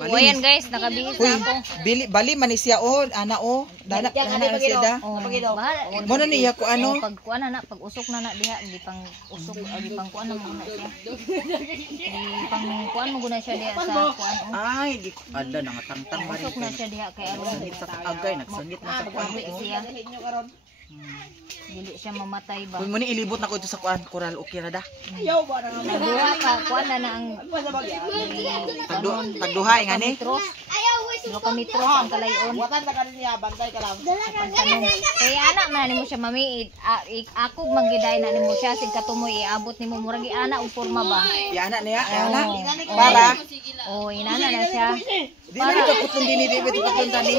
O ayan guys, nakabihis na ako. Bali man siya o, ana o. Dana siya da. Mo na niya ko ano. Pag kuan na, pag usok na diha, di pang usok, di pang kuan na muna siya. Di pang kuan mo guna siya diha sa kuan. Ay, di ada nangatangtang man. Usok na siya diha kay aron Sa agay nagsangit na sa kuan. siya. Dili siya mamatay ba. Kung mo ni ilibot na ko ito sa kuan, koral okay ra da. Duha ka kuan na ang Pagduha ngani. Duha ka metros ang kalayon. Watan ta kaniya bantay ka lang. Kaya anak na nimo siya mami, ako magiday na nimo siya sig katumoy iabot nimo murag ana og porma ba. Ya ana niya, ana. Para. Oh, inana na siya. Di man ito kutun dinhi di beto kutun tani.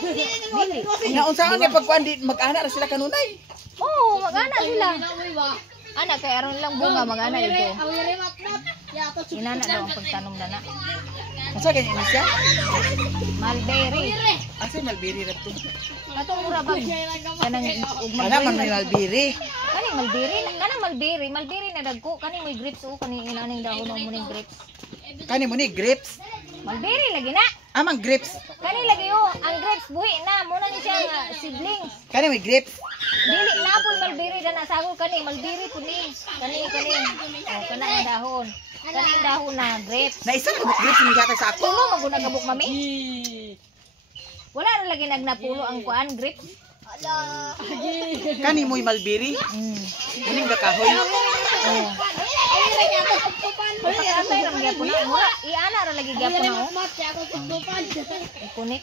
Dili. Nga unsaon nga pagkuan di mag-ana ra sila kanunay. Oh, mag-ana sila. Ana kay aron lang bunga mag-ana dito. Inana daw ang pagtanom na na. Unsa ganyan ni siya? Mulberry. Asa malbiri ra to? Katong mura bag. Kanang ugma. Ana man may malbiri. Kani mulberry na dagko, kani moy grapes o kani inaning dahon mo ning grapes. Kani mo ni grapes. Mulberry lagi na. Amang grapes. Kani lagi o, ang grapes buhi na mo na ni siya nga seedlings. Kani may grapes. Dili na po mulberry dana sagol kani mulberry puni. Kani. Oh, kana ang dahon. Kani ang dahon na grapes. Na isa ka grapes ni gata sa ako. Pulo maguna gabok mami. Wala na lagi nagnapulo ang kuan grapes. Kani mo'y malbiri. Muning gakahoy. Oh. Pagkatay lang gyapon na mura. Iana ra lagi gyapon na oh. Ikunik.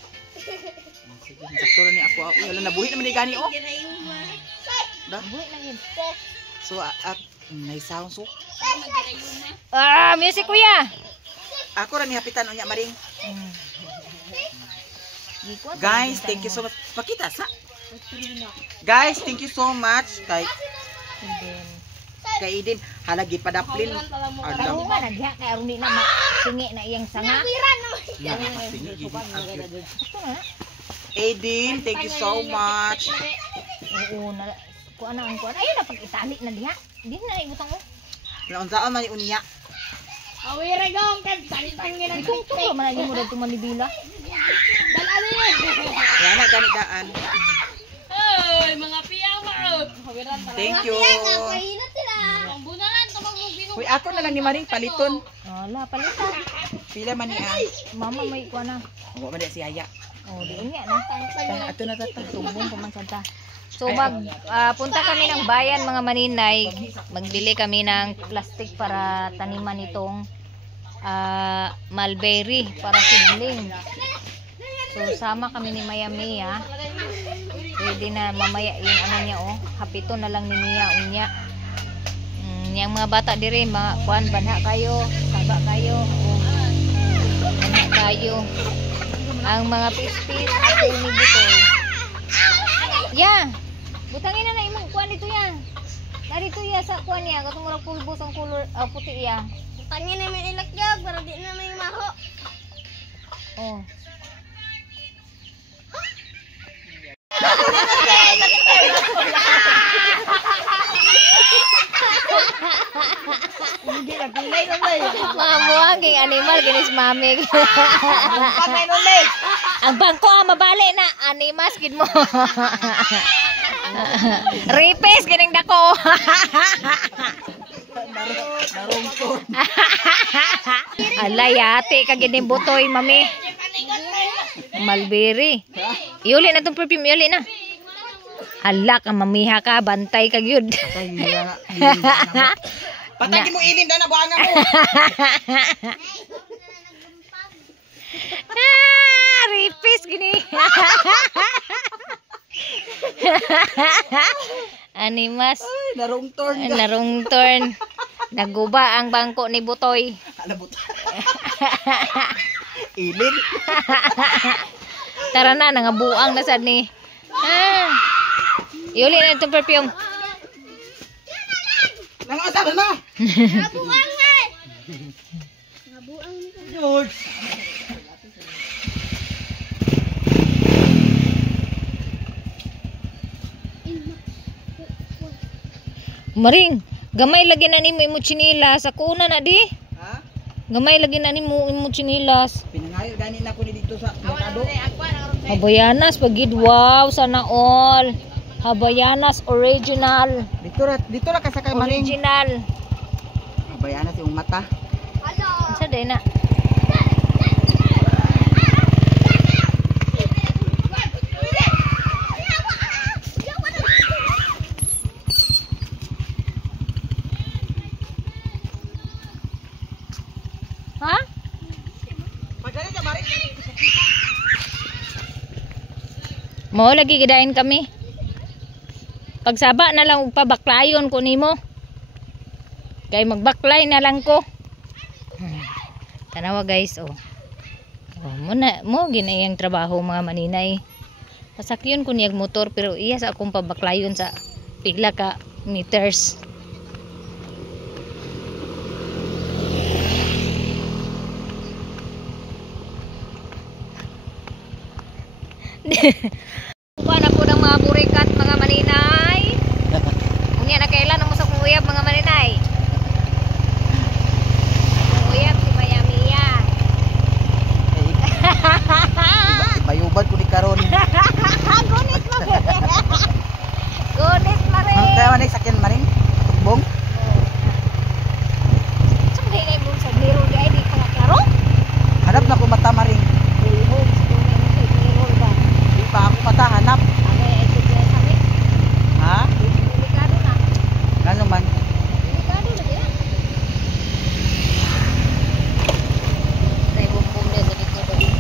Sakto ra ni ako. Wala na buhi naman ni gani oh. Da. Buhi na gid. So at nay sound so. Music kuya. Ako ra ni hapitan unya maring. Guys, thank you so much. Pakita sa. Guys, thank you so much kay Eden. Halagi padaplin. Ano ba na diha kay aron di na singi na iyang sanga. Eden, thank you so much. Oo na kuan na ang kuan. Ayun na pag itali na diha. Di na ibutang oh. Naunsaon man unya. Awire gong kan tangin ang Kung tulo man lagi mo dito manibila. dalali. Wala na gani daan. Oy, mga piyama. Thank you. Kahinat sila. Ang bunalan tumang mo Uy, ako na lang ni Maring paliton. Wala palitan. Pila man ni an. Mama may kuan na. Wa man di si Aya. Oh, di unya na. Ato na tata. Tumbong pa man santa. So punta kami ng bayan mga maninay. Magbili kami ng plastic para taniman itong mulberry para seedling. So sama kami ni Maya Mia. Pwede na mamaya yung ano niya oh. Hapito na lang ni Mia unya. Yang mga bata dire mga kuan banha kayo, taba kayo, banha kayo. Ang mga pispis ako ni Butoy. Yeah. Butangin na imong kuan dito ya. Narito ya sa kuan niya, katong murag pulbos ang color puti ya. Butangin na may ilakyag para di na may maho. Oh. Hindi na pilay na bay. Mamuang king animal ginis mami. Pagay no lay. Ang bangko mabali na animas gid mo. Ripes gining dako. Narungkon. Alay ate ka gining butoy mami. Mulberry. Iuli na tong perfume, iuli na. Hala ka mamiha ka, bantay ka gyud. Patay mo ilin na buanga mo. Ripis gini. Animas. Ay, narungton. Narungton. Naguba ang bangko ni Butoy. Alabot. Ilin. Tara na, nangabuang na sad ni. Iuli na itong perfume. Nangasara na. Nabuang nga. Nabuang George. Maring, gamay lagi na nimo imo chinila sa kuna na di. Ha? Gamay lagi na nimo imo chinilas. Pinangayo gani na ko ni dito sa merkado. Habayanas pagid, wow, sana all. Habayanas original. Dito ra ka sakay maring. Original. Bayana si yung mata. Sa day na. Ha? Pagdali ka maring. Mo lagi gidain kami. Pagsaba na lang og pabaklayon ko nimo. Kay magbaklay na lang ko. Tanawa guys, oh. Mo ginayang trabaho mga maninay. Pasakyon ko niyag motor pero iya sa akong pabaklayon sa pigla ka meters. Kuha na po ng mga burikat mga maninay. Unya na kailan mo sa kuyab mga maninay. Kuyab si Mayamiya. Bayubad ko ni karon. Gunit mo. Gunit mo rin. Kaya man sakyan maring. Tukbong. Saan kayo na yung sa biro di ay di ka nga klaro? Hanap na ko mata maring. Bulhog sa tunay mo sa biro ba? Di pa ako mata hanap. Agay ay sugya sa amin. Ha? Delikado na. Ngano man? Delikado na yan. Tayo bumbong na sa dito ba din.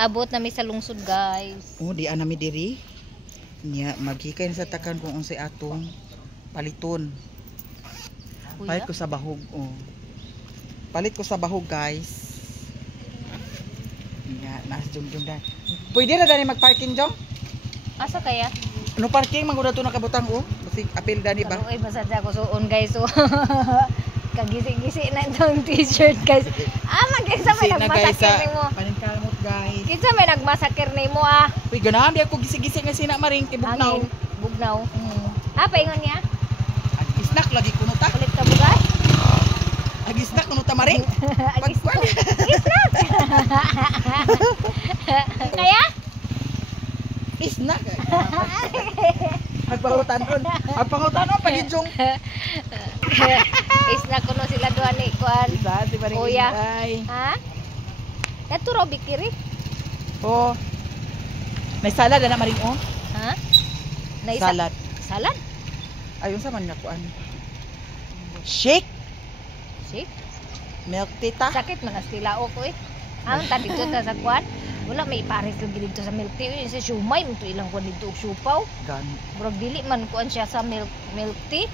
Abot na mi sa lungsod guys. Oh, di ana mi diri. Nya maghikay na sa takan kung unsay atong paliton. Palit ko sa bahog. Oh. Palit ko sa bahog guys. Nya nas jom dan. Pwede ra dani magparking jom? Asa kaya? Ano parking manguda to nakabutang oh. Kasi apil dani ba? Ay, basta ako suon guys. So, kagisi-gisi na itong t-shirt guys. Magkisa may nagmasakir ni mo. Paningkamot guys. Kinsa may nagmasakir ni mo ah. Uy, ganahan di ako gisi-gisi nga sina maring tibugnaw. Angin, bugnaw. Paingon niya? Snack lagi kuno ta. Ulit ka bugas? Agi snack kuno ta maring. Pagkuan. Snack! Kaya? Snack. Agpangutan ron. Agpangutan ron pagijong. Snack ko no sila doon ni Kuan. Isa si maring. Kuya. Ay. Ha? Yato raw bikiri. Oh. May salad na maring oh. Ha? Salad. Salad? Ayun sa man nga kuan. Shake. Si? Milk tea ta. Sakit man as tilao ko eh. Ang ta dito ta sa Kuan. Wala may pares lagi dito sa milk tea. Sa siumay mo to ilang kuan dito og siupaw. Gani. Murag dili man kuan siya sa milk tea.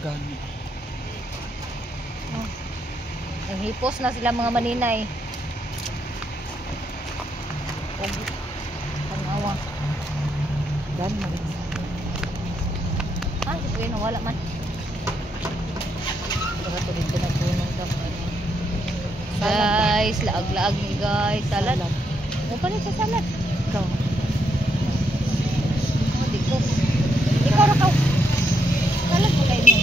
Gani. Ang hipos na sila mga maninay. Og panawa. Gani maring. Ah, di na wala man. Baka to dito na punong ka mga guys, laag-laag ni guys. Salad. Mo pa sa salad. Ikaw. Oh, di ko. Ikaw ra kaw. Salad mo kay mo.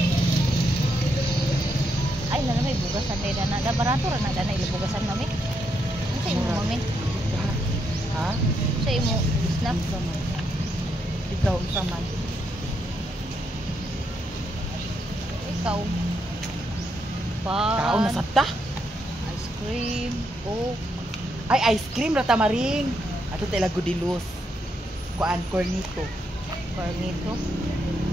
Ay, na may bugasan kay dana. Da barato ra na dana ilo bugasan mami. Ano sa imo mami? Ha? Sa imo snack. Ikaw unsa man? Ikaw. Kaon na sabta. Ice cream, coke. Ay, ice cream ra ta maring. Ato tay lagudilos. Kuan cornito. Cornito.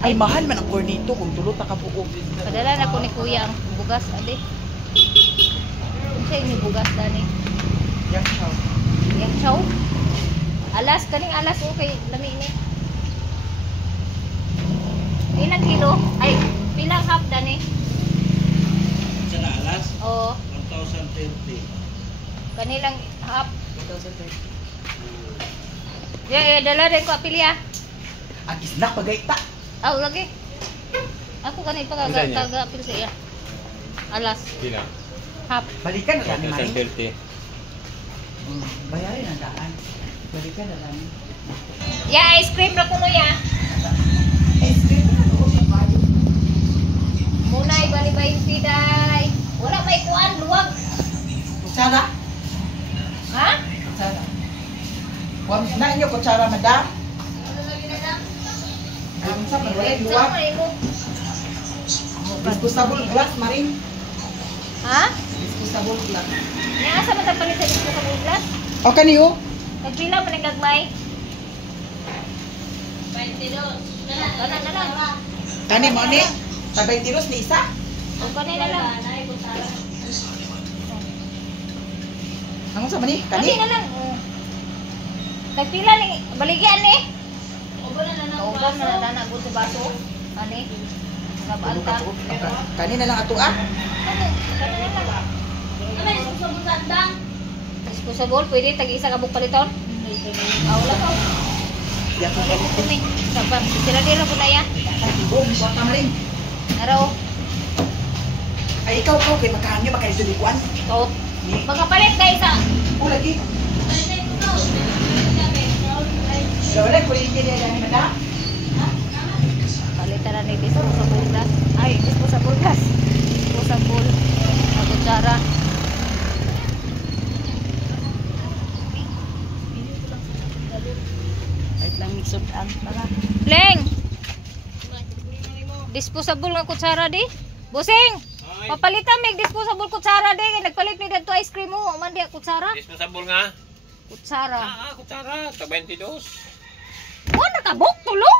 Ay, mahal man ang cornito kung tulo ta ka buok. Padala na ko ni kuya ang bugas ade. Ano sa inyo bugas dani? Yan siya. Yang chow. Alas kaning alas okay lami ni. Ilang kilo? Ay, pilang half dani? Sa alas, Oo. 1,030. Kanilang half. Yeah, dala rin ko apilya. Ang snack pagayta. Aw lagi. Ako kanil pa apil sa iya. Alas Pila? half. Balikan na dani maring. 1,030. Bayarin ang daan. Balikan na dani. Ya, ice cream ra kuno ya. Ice cream na ko sa bayo. Munay, bali-bayin piday. Wala may kuan, luwag. Kutsara? Ha? Kutsara. Huwag na inyo kutsara, madam. Ang sa pagwalay luwag. Disposable glass, maring. Ha? Disposable glass. Asa man ta palit sa disposable glass? O kaniyo? Nagpila man ang gagmay. 22. Kana na lang. Kani mo ni? Sabay tiros ni isa? O kanay na lang. Ang sa mani? Kani Kani? na lang. Nagpila ni baligyan ni. Uban na na gud sa baso. Ani? Nabanta. Kani na lang ato ah. Kani na lang. Disposable, pwede tag-isa ka buk paliton? Wala ko. Yan ko kani. Kumi, sabab. Sira-dira po na yan. Boom, buwan ka maring. Naraw. Ay ikaw kay makahangyo makalito di kuan. To. Magkapalit na isa. O lagi. Wala ko hindi dia ni madam. Palitan na ni disposable glass. Ay, disposable glass. Disposable. Kutsara. Wait lang mixod ang mga. Leng! Disposable nga kutsara di. Busing! Papalitan may disposable kutsara di. Nagpalit ni dito ice cream mo. Man di kutsara. Disposable nga. Kutsara. Kutsara. Ta 22. Oh, nakabok tulo?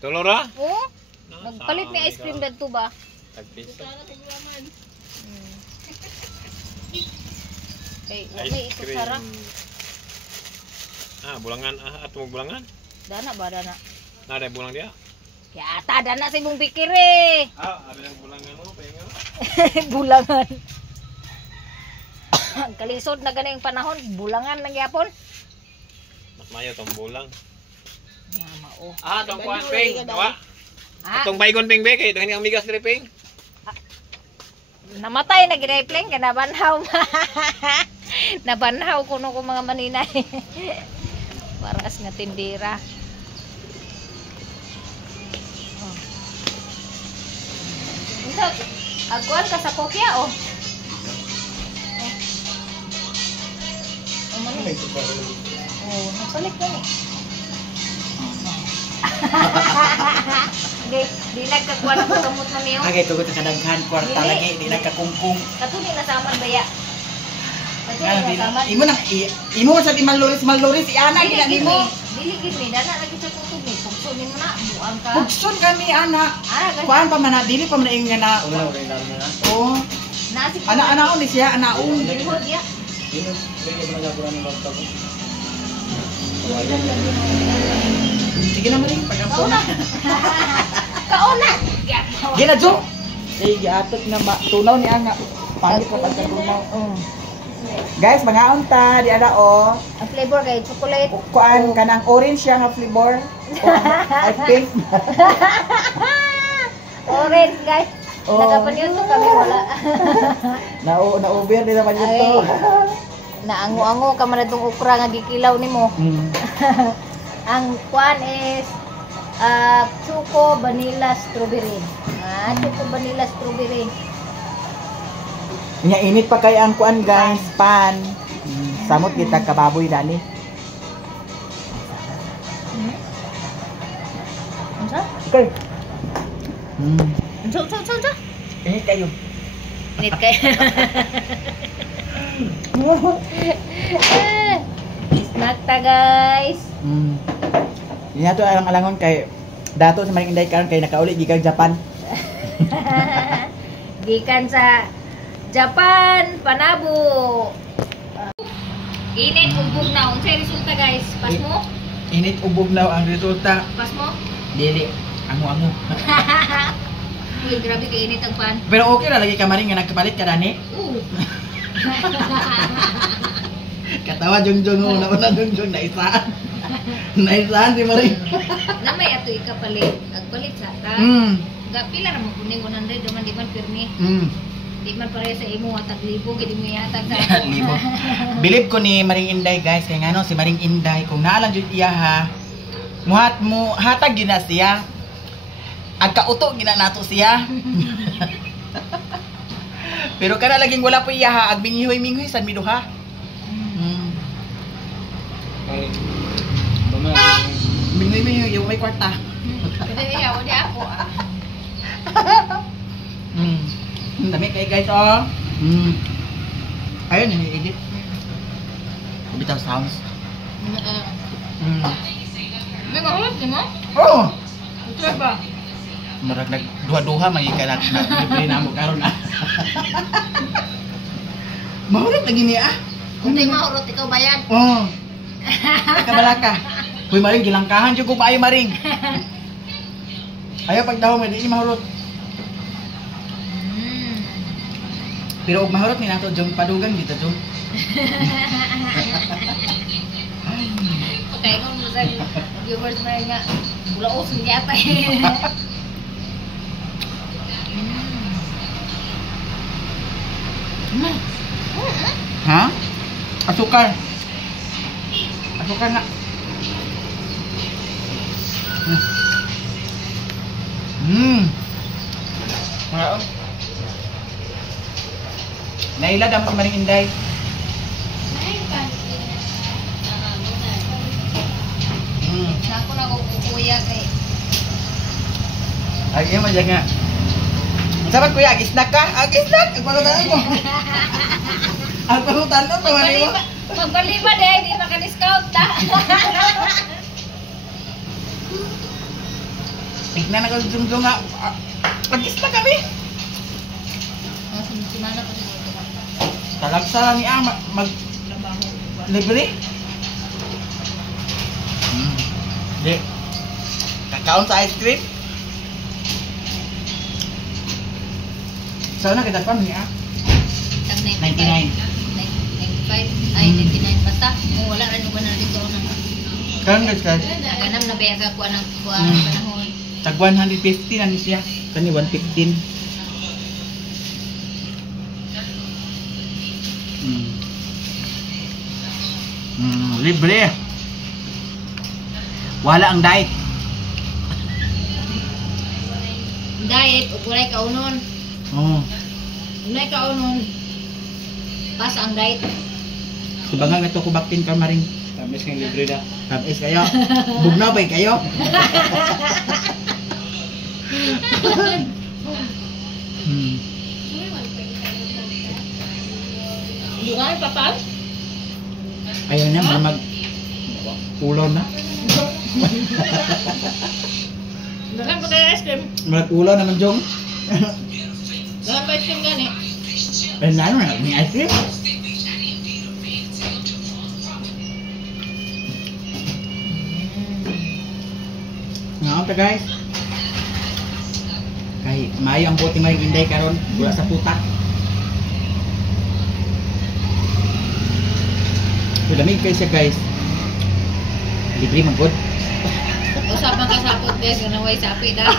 Tulora? Oh. Nagpalit ni ice cream dito ba? Tagpiso. Okay, okay, kutsara. Bulangan. Atong bulangan. Dana ba dana? Nada bulang dia. Yata dana sa imong pikir eh. Abi lang bulangan mo, pahinga. Bulangan. Kalisod na ganing panahon, bulangan lang yapon. Mas mayo tong bulang. Nama oh. Tong kuan ping. Tawa. Ah, Tong baygon ping be kay daghan ang migas dire ping. namatay na gid pleng kana banhaw. Nabanhaw kuno ko mga maninay. Paras nga tindira. Oh. Ito, agwan ka sa kokya oh. Oh, mani. Oh, napalit ka ni. Di nagkakuha ng kamot na niyo. Agay tugot ka kadaghan kwarta lagi di nagkakungkung. Katuli na saman baya. Katuli na saman. Imo nang imo sa di malloris iana gina nimo. Dili gid mi dana lagi sa kutub ni. Pugso nimo na buang ka. Pugson kami ana. Kasi Kuan pa man dili pa man ing na. Oh. nasi Ana-ana ni siya, anaon. Lihod ya. Sige na maring pagapo na. Kauna. Gina jo. Ay giatot nga tunaw ni anga. Pangit pa pagkatunaw. Guys, mga unta di ana o. Ang flavor kay chocolate. Kuan kanang orange siya nga flavor. Ay pink. Orange guys. Oh. Nagapan yun to kami wala. Na-over din naman yun to. Naango-ango ka man itong ukra nga gikilaw nimo. Ang kwan is choco vanilla strawberry. Choco vanilla strawberry. Nya init pa kay ang kuan guys, pan. Samot kita kababoy dani. Unsa? Okay. Unsa? Init kayo. Init kay. Snack ta guys. Nya to ang alangon kay dato sa maring inday karon kay nakauli gikan Japan. Gikan sa Japan, Panabo. Init ubog na. Unsay resulta guys? Pas mo? Init ubog na ang resulta. Pas mo? Dili. Amo. Uy, grabe ka init ang pan. Pero okay ra lagi ka maring nga nagkapalit ka dani. Katawa jungjung mo na jungjung na isaan. Naisaan di maring. Namay ato ikapalit. Agpalit sa ta. Pila ra mo kuning 100 man di man pirmi. Di man pare sa imo hatag libo gid mo yatag sa ako. Libo. Believe ko ni Maring Inday guys kay ngano si Maring Inday kung naalang jud iya ha. Hatag gina siya. Agkauto gina nato siya. Pero kana laging wala po iya ha, ag minghoy san miduha. Ay. Tama. Minghoy yung may kwarta. Pwede iya, wala ako. Dami kay guys oh. Ayun ini-edit. Bitaw sounds. May mahulog di mo? Oh. Ito ba? Murag nagduha-duha magikan na libre na mo karon ah. Mahurot lagi niya ah. Kung di mahulog, ikaw bayad. Oh. Kabalaka. Hoy maring gilangkahan jud ko paayo maring. Ayaw pagdaw mo di mahurot. Pero og mahurot ni nato jong padugang dito jong. Kaya kung masag viewers na nga, bulaos ng yata Ha? Asukar. Asukar na. Wow. Naila dapat si Maring Inday. Ako na ko kuya kay Ay, mo dyan nga. Sabat kuya, agisnak ka? Agisnak! Agpalutan mo. Agpalutan mo, pamali mo. magpalima deh, di maka-discount ta. Tignan na ko yung nga. Agisnak kami. Si mana pa dito? Talagsa lang niya mag libre. Di. Kakaon sa ice cream. Sana kita pa niya. Tag 99. 95 ay 99 basta kung wala rin ba na dito na. Karon guys guys. Ganam na bega ko ng panahon. Tag 150 na ni siya. Kani 115. Libre. Wala ang diet. Diet ug walay kaunon. Oh. Walay kaunon. Basta ang diet. Subangan ito ko baktin ka maring. Tamis kang libre na. Tamis kayo. Bugnaw ba kayo? Hindi ka papal? Ayaw na mag ulo na. Dagan pa kayo ice cream? Mag ulo naman jong. Dagan pa ice cream gani? Eh ano na ni ice cream? Ngaon ta guys. Kay maayo ang buti may Inday karon wala sa puta. Lamig kayo siya guys. Libre man good. Usapan ka sapot guys, kung naway sapi na.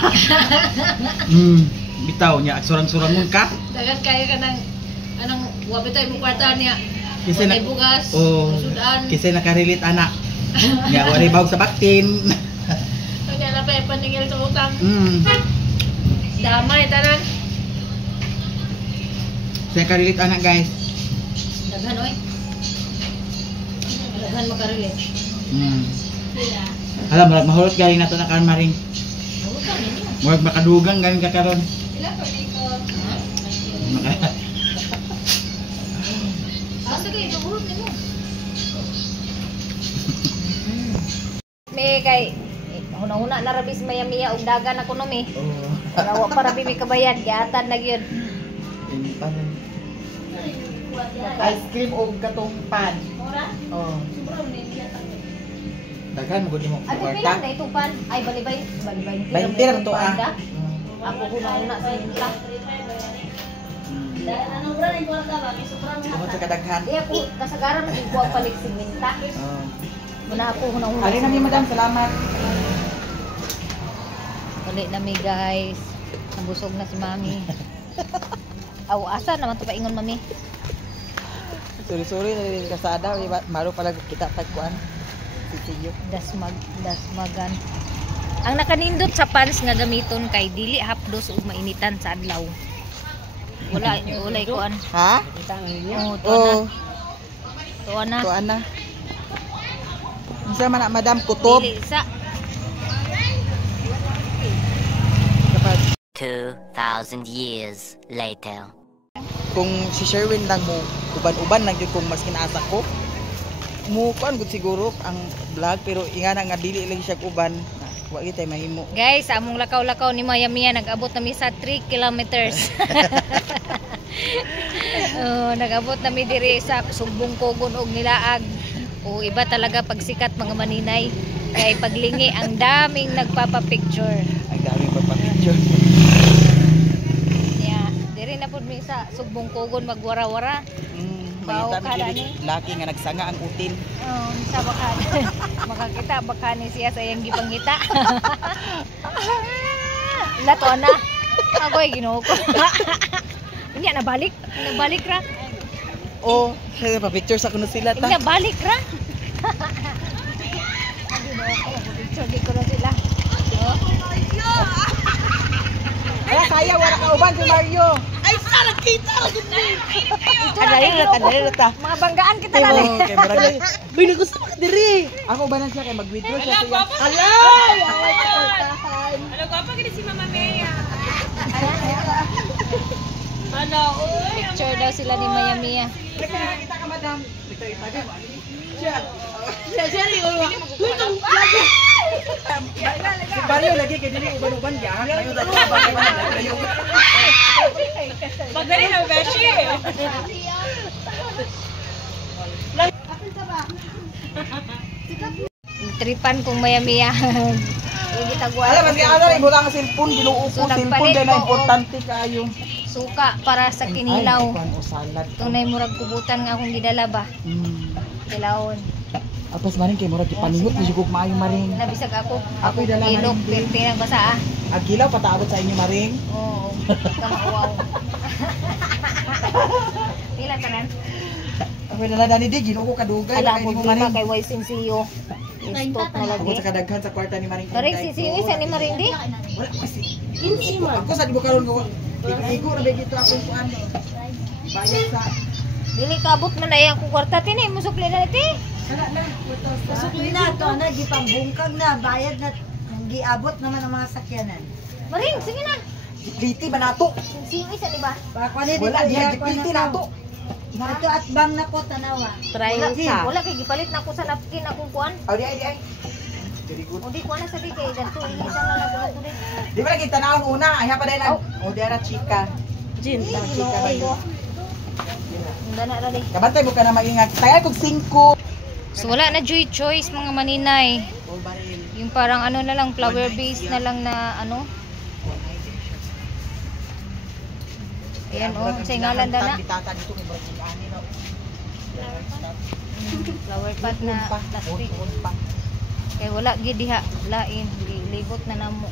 Bitaw niya agsurang-surangon ka. Dagan kayo ka ng anong wabitay mo kwarta niya. Kasi May bugas, oh, sudan. kasi nakarilit anak. Nga wala bawag sa baktin. Kaya na pa paningil sa utang. Damay tanan. Kasi nakarilit anak guys. Daghan oy. Daghan makarili. Alam mo, mahulot galing na ito na karon maring. Utang ninyo. Murag makadugang galing ka karon. Ilan pa dito? Asa kayo nahulot nimo? May kay huna-huna na rabis maya-miya og dagan ako no mi. Rawa para bibi kabayad giatan na gyud. Ice cream o katong pan. Mura? Oh. Sobrang niya tang. Daghan mo gud mo Ay pila na ito pan? Ay balibay 20 ra to ah. Ako huna-huna sa inta. Ano ra ni kwarta ba? May sobrang Tungod sa kadaghan. Di ako kasagaran mo iguang palig siminta. Muna ako huna-huna. Ali na mi madam, salamat. Uli na mi guys. Nabusog na si mami. Aw, asa naman to paingon mami? Sorry na rin kasada, maro pala kita tagkuan. Sisiyo. Dasmagan. Ang nakanindot sa pants nga gamiton kay dili hapdos ug mainitan sa adlaw. Wala kuan. Ha? Oh, Oh, tuwa na. to ana. Unsa man na Madam Kutob? Dili sa Kapag 2,000 years later. kung si Sherwin lang mo uban-uban lang gyud kung mas kinaasa ko. Mo kuan gud siguro ang vlog pero ingana nga dili lang siya uban. Wa gyud tay mahimo. guys, among lakaw-lakaw ni Maya Mia nag-abot na mi sa 3 kilometers. Nag-abot na mi diri sa Sumbong Kogon og Nilaag. O iba talaga pagsikat mga maninay. Kay paglingi ang daming nagpapa-picture. Ang daming pagpa-picture. Yeah, diri na pud mi sa Sumbong Kogon magwara-wara. Bao Mangita kada mi ni. laki nga nagsanga ang utin. Sa baka makakita baka ni siya sa iyang gipanghita. Lato na. Agoy Ginoo ko. Unya nabalik ra. Oh, kaya pa-picture sa kuno sila ta. Unya balik ra. Ginoo ko, picture di ko na sila. Oh. Ay, kaya wala ka uban si Mario. Ay, sana kita kadali ta. Mga banggaan kita na Oh, kay murag. Bino ko sa diri. Ako ba na siya kay mag-withdraw siya siya. Hello! Ano ko pa gini si Mama Mea? Picture daw sila ni Maya Mia. Kita ka madam. Ito ipagay mo. Siya. Si Mario lagi kay dili uban-uban ya. Ayo daw ba kay Magdali na beshi. Tripan kong Maya Mia. Yung gitagwa. Alam mas ano ibo lang ang cellphone ginuupo So, cellphone nagpalit din na ko, importante kayo. Suka para sa kinilaw. Ay, kuan o salad. Tunay murag kubutan nga akong gidala ba. Kilawon. Apos maring kay murag ipanihot ni jugog maayo maring. Nabisag ako. Ako'y dala ilog, maring din. perti basa ah. Agilaw pataabot sa inyo maring. Oo. Kamawaw. Pila tanan? Ako dala dani di ginuko kadugay Ala kay mo mo maring. kay Waisin siyo. Stop na Ako lagi. sa kadaghan sa kwarta ni maring. Maring sisiyo isa ni Maring di. Wala kasi. Ako sa di mo karon gawa. Igo ra bigito akong kuan. Bayad sa Dili kabot man na iyang kwarta tini musukli na ti. kana na. Sukli na to na di pambungkag na bayad na giabot naman ang mga sakyanan. Maring sige na. Pliti ba nato? Sisiyo isa di ba? Bako ni dito Wala diha pliti nato. Ito at bang na ko tanawa. Wala kay gipalit na ko sa napkin akong kuan. Aw di ay. Very good. O di ko na sa di kay ganto isa na lang ko di. Di ba kita naon una? Ay pa dai nag. O di ara chika. Jin. Chika ba yun? Dana ra di. Kabantay mo ka na maingat. Tagay kog 5. So wala na joy choice mga maninay. O baril. Yung parang ano na lang flower base na lang na ano. Ayan oh, sa ngalan dana. Bitata dito kay baril ani na. Flower pot na plastic. Kay wala gid diha lain, libot na namo.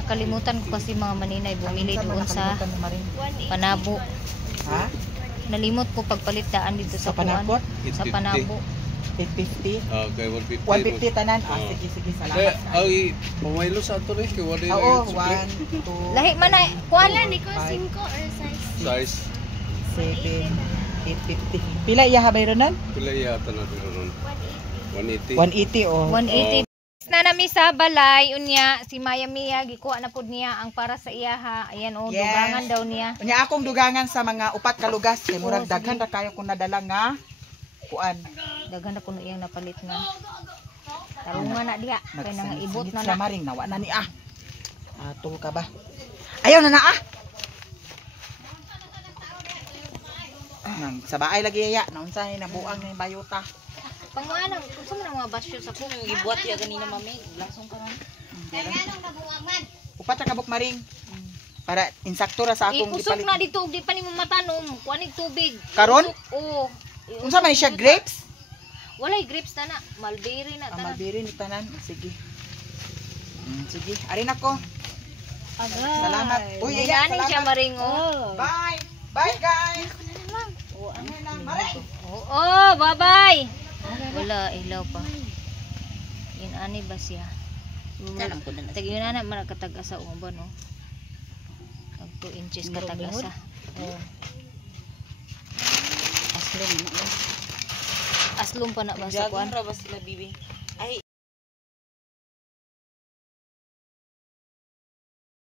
Nakalimutan ko kasi mga maninay bumili doon sa Panabo. Ha? Nalimot ko pagpalit daan dito sa Sa Panabot? kuwan. Sa Panabo. 850. Okay, 150. 150 tanan. Ah, Oo. sige Kaya, salamat. ay, pumaylo sa ato rin. Kaya wala na Oo, yung supply. 1 2 Lahi man na kuan ni ko 5 Size. 7 850. Pila iya habay ronan? Pila yata na dito ron. 180. 180 oh. 180 na nami sa balay unya si Maya Mia gikuha na pud niya ang para sa iya ha. Ayan oh, Yes. dugangan daw niya. Unya akong dugangan sa mga upat ka lugas kay murag Oo, daghan sige. ra kayo kung nadala nga kuan. Daghan na kuno iyang napalit nga. Tarungan na diha kay nang ibot na Sa na. maring nawa na ni ah. Ato ka ba? Ayaw na ah. Nang sa bahay lagi ya, naunsa ni nabuang ni bayota. Panguanang unsa man ang mga basyo sa kung Gibuhat ya ganina mami. Lasong ka man. Upat ra kabuk maring. Para insakto ra sa akong usok gipalit. na dito ug di pa nimo matanom. Kuanig tubig. Karon? Usok, oo. Unsa man siya grapes? Walay grapes na na, mulberry na tanan. Malbiri ni tanan. Sige. Sige, ari na ko. Salamat. Uy, iya, Yayanin siya salamat. maringo. Bye. Bye guys. Oo, bye-bye. Wala ilaw pa. Inani ba siya? Alam ko na. Tag yun na man katag-asa uban no. Tag 2 inches katag-asa. Oh. Aslong. Aslum pa na ba sa Jagong kuan? ra ba sila bibi?